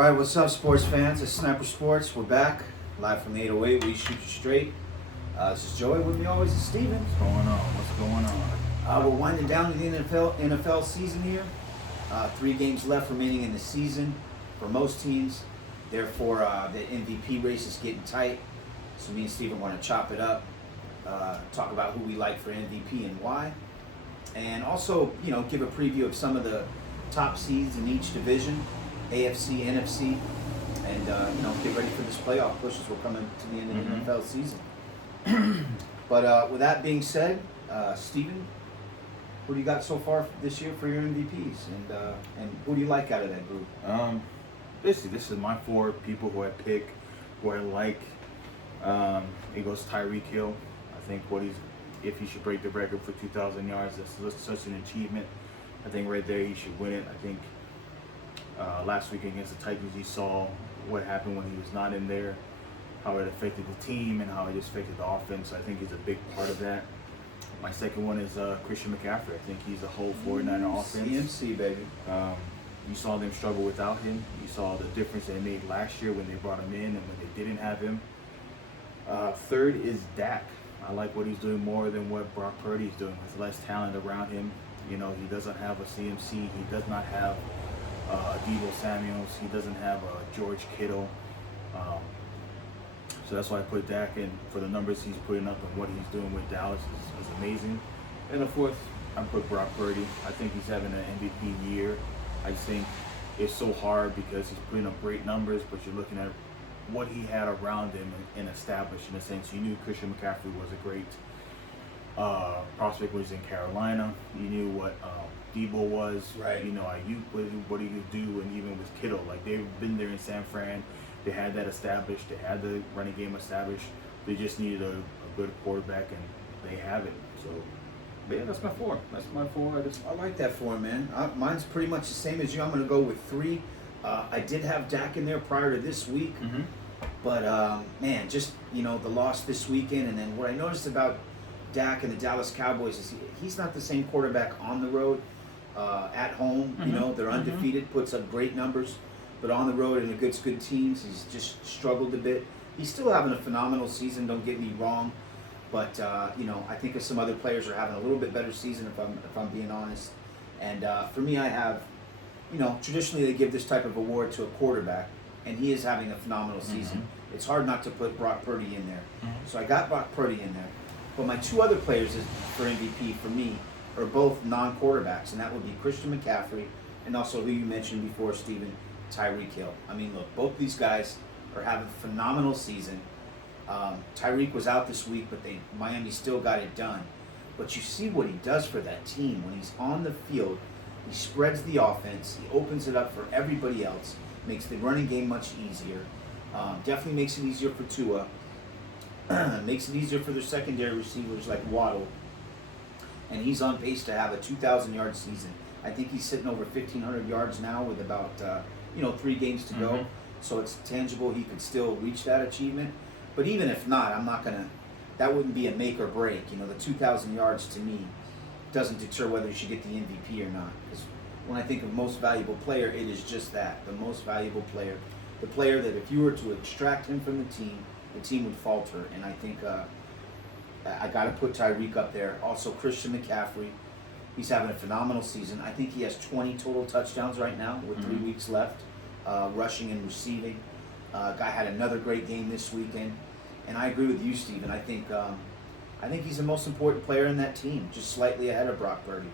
Alright, what's up, sports fans? It's Sniper Sports. We're back, live from the 808. We shoot you straight. This is Joey. With me always is Steven. What's going on? What's going on? We're winding down the NFL season here. 3 games left remaining in the season for most teams. Therefore, the MVP race is getting tight. So me and Steven want to chop it up, talk about who we like for MVP and why. And also, give a preview of some of the top seeds in each division, AFC, NFC, and get ready for this playoff push as we're coming to the end of the NFL season. But with that being said, Steven, who do you got so far this year for your MVPs, and who do you like out of that group? This is my 4 people who I pick, who I like. It goes Tyreek Hill. I think if he should break the record for 2,000 yards, that's such an achievement. I think right there he should win it. I think last week against the Titans, you saw what happened when he was not in there, how it affected the team and how it just affected the offense. So I think he's a big part of that. My second one is Christian McCaffrey. I think he's a whole 49er offense. CMC, baby. You saw them struggle without him. You saw the difference they made last year when they brought him in and when they didn't have him. Third is Dak. I like what he's doing more than what Brock Purdy's doing. With less talent around him. He doesn't have a CMC. He does not have Deebo Samuels. He doesn't have George Kittle. So that's why I put Dak in. For the numbers he's putting up and what he's doing with Dallas is amazing. And of course, I put Brock Purdy. I think he's having an MVP year. I think it's so hard because he's putting up great numbers, but you're looking at what he had around him and established in a sense. You knew Christian McCaffrey was a great prospect when he was in Carolina. You knew what Deebo was. Right. Ayuk, what he could do, and even with Kittle. Like, they've been there in San Fran. They had that established. They had the running game established. They just needed a good quarterback, and they have it. So, but yeah, that's my 4. That's my 4. I like that 4, man. Mine's pretty much the same as you. I'm going to go with 3. I did have Dak in there prior to this week. But, man, just, the loss this weekend. And then what I noticed about Dak and the Dallas Cowboys is he's not the same quarterback on the road. At home, they're undefeated, puts up great numbers. But on the road and against good teams, he's just struggled a bit. He's still having a phenomenal season, don't get me wrong. But, I think some other players are having a little bit better season, if I'm being honest. And for me, I have, traditionally they give this type of award to a quarterback, and he is having a phenomenal season. It's hard not to put Brock Purdy in there. So I got Brock Purdy in there. But my 2 other players for MVP for me are both non-quarterbacks, and that would be Christian McCaffrey and also who you mentioned before, Steven, Tyreek Hill. I mean, look, both these guys are having a phenomenal season. Tyreek was out this week, but Miami still got it done. But you see what he does for that team when he's on the field. He spreads the offense. He opens it up for everybody else. Makes the running game much easier. Definitely makes it easier for Tua. Makes it easier for their secondary receivers like Waddle. And he's on pace to have a 2,000-yard season. I think he's sitting over 1,500 yards now with about 3 games to go. So it's tangible he could still reach that achievement. But even if not, that wouldn't be a make or break. The 2,000 yards to me doesn't deter whether you should get the MVP or not. Because when I think of most valuable player, it is just that, the most valuable player. The player that if you were to extract him from the team would falter. And I think I got to put Tyreek up there. Also, Christian McCaffrey. He's having a phenomenal season. I think he has 20 total touchdowns right now with 3 weeks left, rushing and receiving. Guy had another great game this weekend. And I agree with you, Steven. I think he's the most important player in that team, just slightly ahead of Brock Purdy.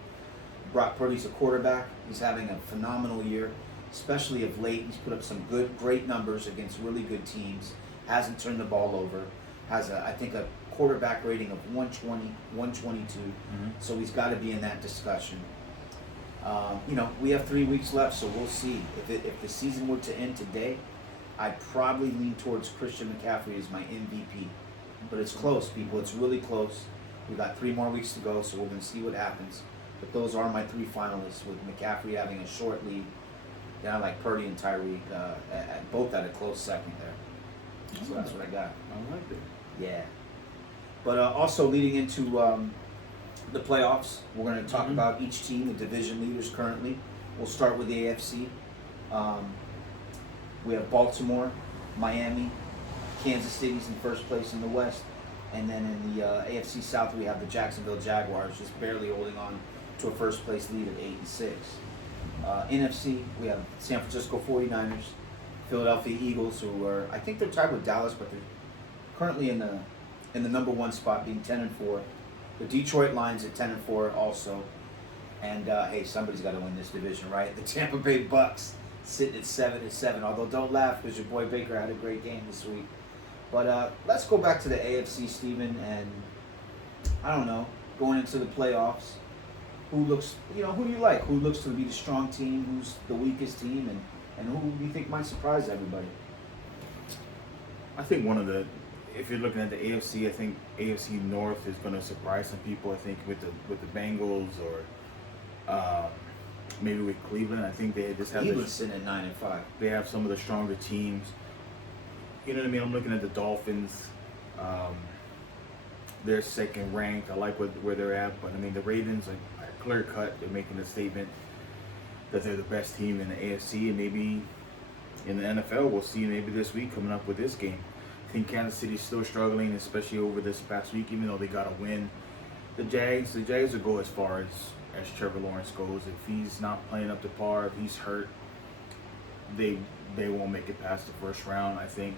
Brock Purdy's a quarterback. He's having a phenomenal year, especially of late. He's put up some great numbers against really good teams. Hasn't turned the ball over. Has, I think, a quarterback rating of 120, 122. So he's got to be in that discussion. We have 3 weeks left, so we'll see. If the season were to end today, I'd probably lean towards Christian McCaffrey as my MVP. But it's close, people. It's really close. We've got 3 more weeks to go, so we're going to see what happens. But those are my 3 finalists, with McCaffrey having a short lead. Then I like Purdy and Tyreek, both at a close second there. So that's what I got. I like it. Yeah. But also leading into the playoffs, we're going to talk about each team, the division leaders currently. We'll start with the AFC. We have Baltimore, Miami, Kansas City's in first place in the West, and then in the AFC South we have the Jacksonville Jaguars just barely holding on to a first place lead at 8-6. NFC we have San Francisco 49ers, Philadelphia Eagles, who are, I think they're tied with Dallas, but they're currently in the number one spot, being 10-4. The Detroit Lions at 10-4 also, and hey, somebody's got to win this division, right? The Tampa Bay Bucks sitting at 7-7. Although don't laugh because your boy Baker had a great game this week. But let's go back to the AFC, Steven, and I don't know, going into the playoffs, who do you like? Who looks to be the strong team? Who's the weakest team? And who do you think might surprise everybody? I think if you're looking at the AFC, I think AFC North is going to surprise some people. I think with the Bengals or maybe with Cleveland. I think they just have Cleveland's sitting at 9-5. They have some of the stronger teams. You know what I mean? I'm looking at the Dolphins. They're second ranked. I like where they're at, but I mean the Ravens are clear cut. They're making a statement that they're the best team in the AFC, and maybe in the NFL we'll see maybe this week coming up with this game. I think Kansas City's still struggling, especially over this past week, even though they got a win. The Jags will go as far as Trevor Lawrence goes. If he's not playing up to par, if he's hurt, they won't make it past the first round, I think.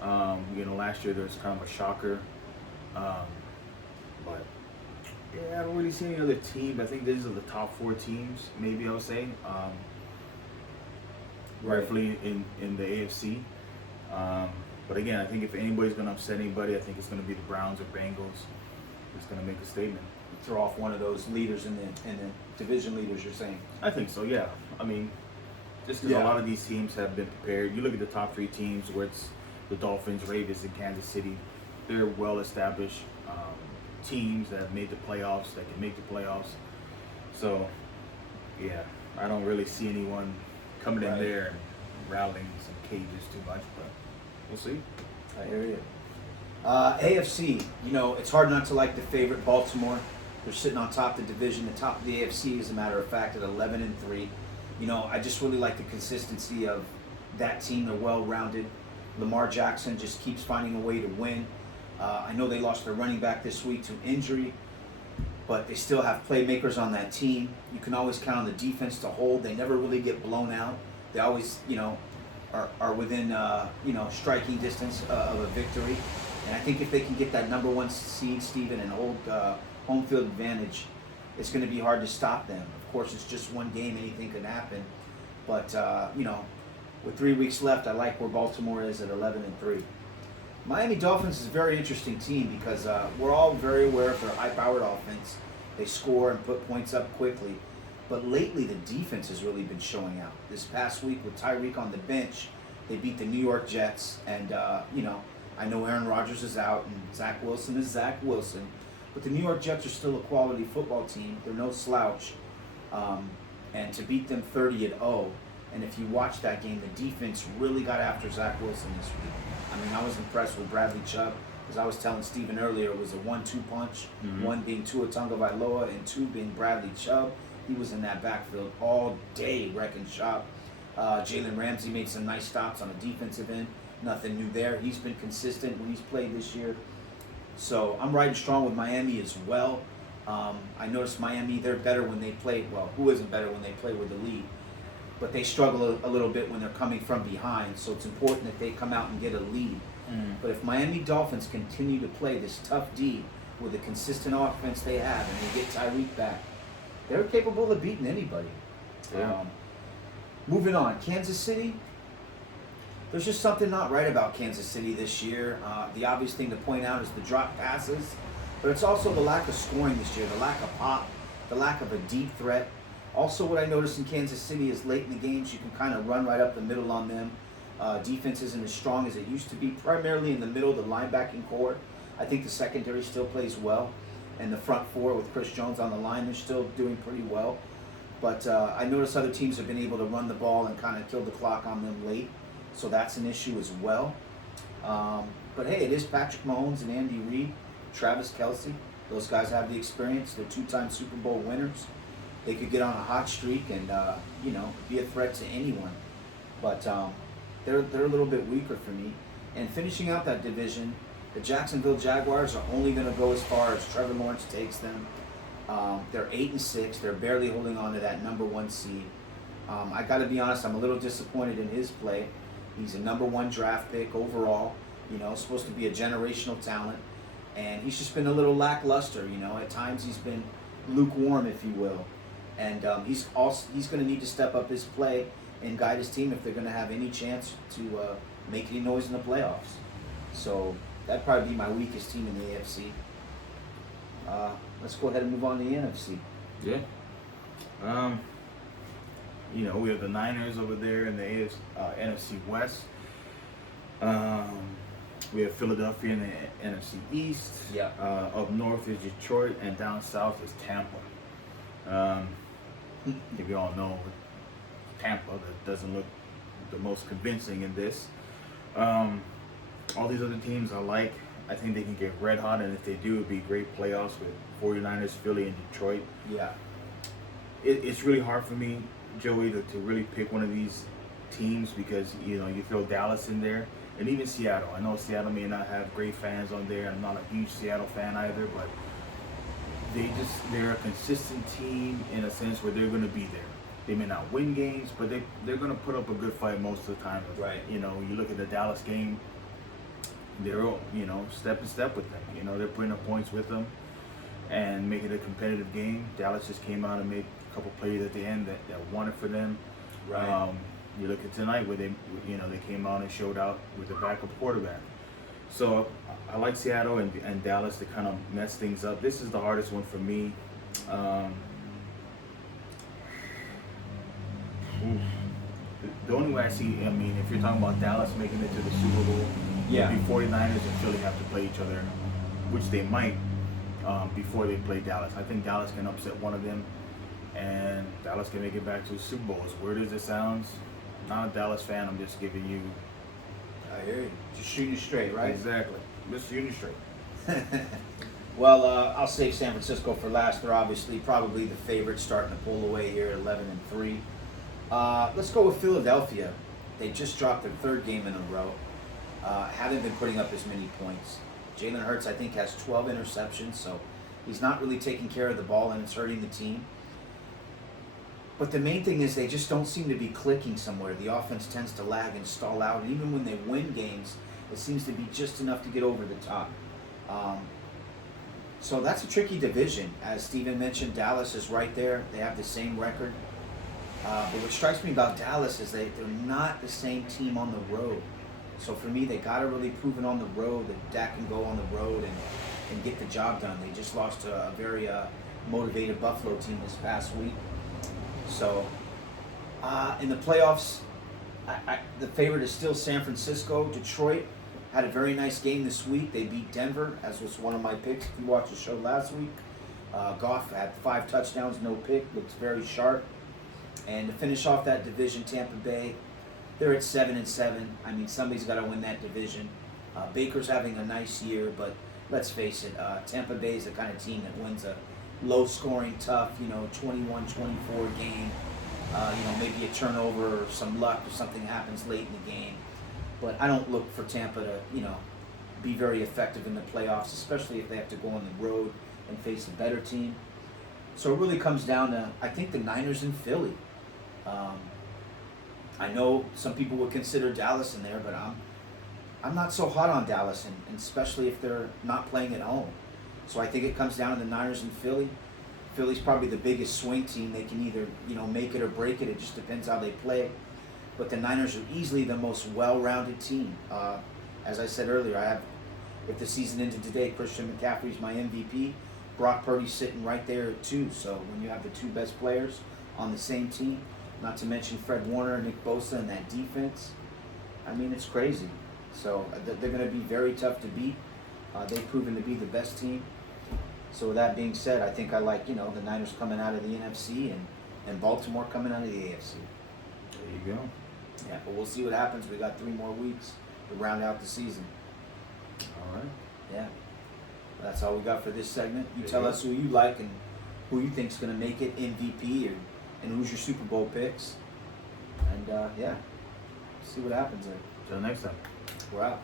Last year there was kind of a shocker. But yeah, I don't really see any other team. I think these are the top 4 teams, maybe I would say. Rightfully in the AFC. But again, I think if anybody's going to upset anybody, I think it's going to be the Browns or Bengals. It's going to make a statement. Throw off one of those leaders in the division leaders, you're saying? I think so, yeah. I mean, just because a lot of these teams have been prepared. You look at the top 3 teams, where it's the Dolphins, Ravens, and Kansas City. They're well-established teams that have made the playoffs, that can make the playoffs. So, yeah, I don't really see anyone coming in there and rattling some cages too much, but we'll see. I hear you. AFC, it's hard not to like the favorite Baltimore. They're sitting on top of the division. The top of the AFC, as a matter of fact, at 11-3. I just really like the consistency of that team. They're well-rounded. Lamar Jackson just keeps finding a way to win. I know they lost their running back this week to injury, but they still have playmakers on that team. You can always count on the defense to hold. They never really get blown out. They always, are within, striking distance of a victory. And I think if they can get that number 1 seed, Steven, and hold home field advantage, it's going to be hard to stop them. Of course, it's just one game. Anything can happen. But, with 3 weeks left, I like where Baltimore is at 11-3. Miami Dolphins is a very interesting team because we're all very aware of their high-powered offense. They score and put points up quickly. But lately, the defense has really been showing out. This past week with Tyreek on the bench, they beat the New York Jets. And, I know Aaron Rodgers is out and Zach Wilson is Zach Wilson. But the New York Jets are still a quality football team. They're no slouch. And to beat them 30-0, and if you watch that game, the defense really got after Zach Wilson this week. I mean, I was impressed with Bradley Chubb. As I was telling Steven earlier, it was a 1-2 punch. Mm-hmm. One being Tua Tagovailoa and 2 being Bradley Chubb. He was in that backfield all day wrecking shop. Jalen Ramsey made some nice stops on the defensive end. Nothing new there. He's been consistent when he's played this year. So I'm riding strong with Miami as well. I noticed Miami, they're better when they play. Well, who isn't better when they play with the lead? But they struggle a little bit when they're coming from behind. So it's important that they come out and get a lead. But if Miami Dolphins continue to play this tough D with the consistent offense they have and they get Tyreek back, they're capable of beating anybody. Yeah. Moving on, Kansas City. There's just something not right about Kansas City this year. The obvious thing to point out is the drop passes, but it's also the lack of scoring this year, the lack of pop, the lack of a deep threat. Also, what I noticed in Kansas City is late in the games, you can kind of run right up the middle on them. Defense isn't as strong as it used to be, primarily in the middle, the linebacking core. I think the secondary still plays well, and the front 4 with Chris Jones on the line, they're still doing pretty well. But I noticed other teams have been able to run the ball and kind of kill the clock on them late, so that's an issue as well. But hey, it is Patrick Mahomes and Andy Reid, Travis Kelce. Those guys have the experience. They're 2-time Super Bowl winners. They could get on a hot streak and, be a threat to anyone. But they're a little bit weaker for me. And finishing out that division, the Jacksonville Jaguars are only going to go as far as Trevor Lawrence takes them. They're 8-6. They're barely holding on to that number 1 seed. I got to be honest, I'm a little disappointed in his play. He's a number 1 draft pick overall. Supposed to be a generational talent, and he's just been a little lackluster. At times he's been lukewarm, if you will. And he's going to need to step up his play and guide his team if they're going to have any chance to make any noise in the playoffs. So that'd probably be my weakest team in the AFC. Let's go ahead and move on to the NFC. Yeah. We have the Niners over there in the NFC West. We have Philadelphia in the NFC East. Yeah. Up north is Detroit, and down south is Tampa. If you all know, Tampa, that doesn't look the most convincing in this. All these other teams I think they can get red hot, and if they do, it'd be great playoffs with 49ers, Philly, and Detroit. Yeah. It's really hard for me, Joey, to really pick one of these teams because, you throw Dallas in there, and even Seattle. I know Seattle may not have great fans on there. I'm not a huge Seattle fan either, but they're a consistent team in a sense where they're going to be there. They may not win games, but they're going to put up a good fight most of the time. Right. You look at the Dallas game, they're, step and step with them. They're putting up points with them and making it a competitive game. Dallas just came out and made a couple plays at the end that won it for them. Right. You look at tonight where they came out and showed out with the backup quarterback. So I like Seattle and Dallas to kind of mess things up. This is the hardest one for me. The only way I see, if you're talking about Dallas making it to the Super Bowl, Yeah. the 49ers and Philly have to play each other, which they might before they play Dallas. I think Dallas can upset one of them, and Dallas can make it back to the Super Bowl. As weird as it sounds, I'm not a Dallas fan. I'm just giving you. I hear you. Just shooting you straight, right? Exactly. Just shooting you straight. Well, I'll save San Francisco for last. They're obviously probably the favorite, starting to pull away here, 11-3. Let's go with Philadelphia. They just dropped their 3rd game in a row. Haven't been putting up as many points. Jalen Hurts, I think, has 12 interceptions, so he's not really taking care of the ball, and it's hurting the team. But the main thing is they just don't seem to be clicking somewhere. The offense tends to lag and stall out, and even when they win games, it seems to be just enough to get over the top. So that's a tricky division. As Steven mentioned, Dallas is right there. They have the same record. But what strikes me about Dallas is they're not the same team on the road. So for me, they got to really prove it on the road that Dak can go on the road and get the job done. They just lost to a very motivated Buffalo team this past week. So in the playoffs, the favorite is still San Francisco. Detroit had a very nice game this week. They beat Denver, as was one of my picks. If you watched the show last week, Goff had 5 touchdowns, no pick. Looks very sharp. And to finish off that division, Tampa Bay, they're at 7-7. Somebody's got to win that division. Baker's having a nice year, but let's face it, Tampa Bay is the kind of team that wins a low-scoring, tough, 21-24 game. Maybe a turnover or some luck or something happens late in the game. But I don't look for Tampa to, be very effective in the playoffs, especially if they have to go on the road and face a better team. So it really comes down to, I think, the Niners and Philly. I know some people would consider Dallas in there, but I'm not so hot on Dallas, and especially if they're not playing at home. So I think it comes down to the Niners and Philly. Philly's probably the biggest swing team. They can either, make it or break it. It just depends how they play. But the Niners are easily the most well-rounded team. As I said earlier, if the season ended today, Christian McCaffrey's my MVP. Brock Purdy's sitting right there at 2. So when you have the 2 best players on the same team, not to mention Fred Warner and Nick Bosa and that defense, it's crazy. So they're going to be very tough to beat. They've proven to be the best team. So with that being said, I think I like, the Niners coming out of the NFC and Baltimore coming out of the AFC. There you go. Yeah, but we'll see what happens. We got 3 more weeks to round out the season. All right. Yeah. That's all we got for this segment. You There tell you go. us who you like and who you think's going to make it MVP and who's your Super Bowl picks. And, yeah. See what happens there. Till next time. We're out.